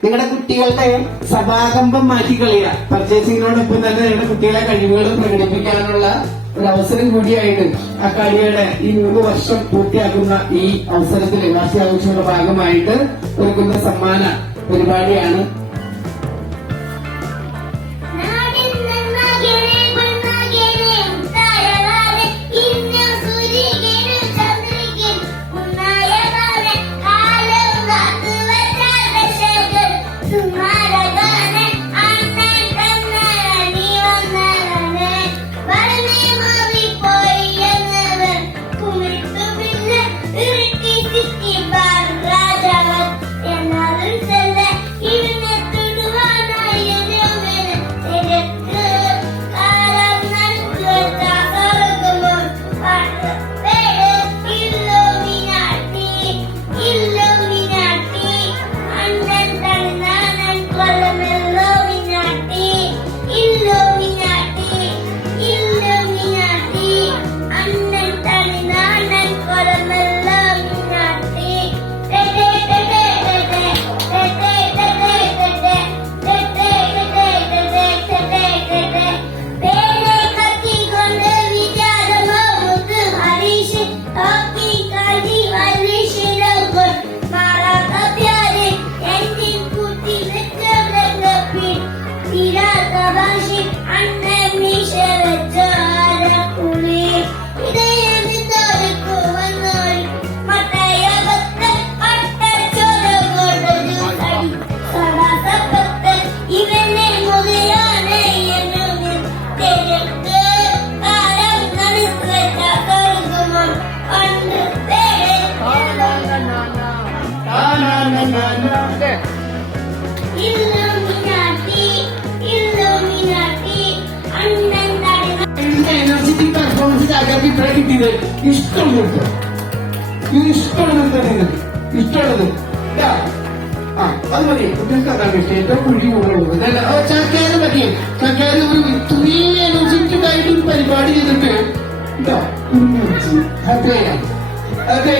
നിങ്ങളുടെ കുട്ടികളുടെ സഭാകമ്പം മാറ്റി കളയുക. പർച്ചേസിങ്ങിനോടൊപ്പം തന്നെ നിങ്ങളുടെ കുട്ടികളെ കഴിവുകൾ പ്രകടിപ്പിക്കാനുള്ള ഒരു അവസരം കൂടിയായിട്ട് അക്കാഡിയയുടെ ഈ മൂന്ന് വർഷം പൂർത്തിയാക്കുന്ന ഈ അവസരത്തിൽ വാർഷികാഘോഷങ്ങളുടെ ഭാഗമായിട്ട് ഒരുക്കുന്ന സമ്മാന പരിപാടിയാണ് എനർജറ്റിക് പെർഫോമൻസ് ഇപ്പോഴെ കിട്ടിയത് ഇഷ്ടമുള്ളത് ഇഷ്ടമുള്ളത് തന്നെ ഇഷ്ടമുള്ളത്. ആ അത് മതി കുട്ടികൾക്ക് അതാണ് ഇഷ്ടം ഏറ്റവും കുഴി കൂടുതലുള്ളത് മതി ചാക്കാര് ഒരു തുണി എനർജറ്റിക് ആയിട്ട് ഒരു പരിപാടി ചെയ്തിട്ട് ഇതാ ഹാപ്പി അതെ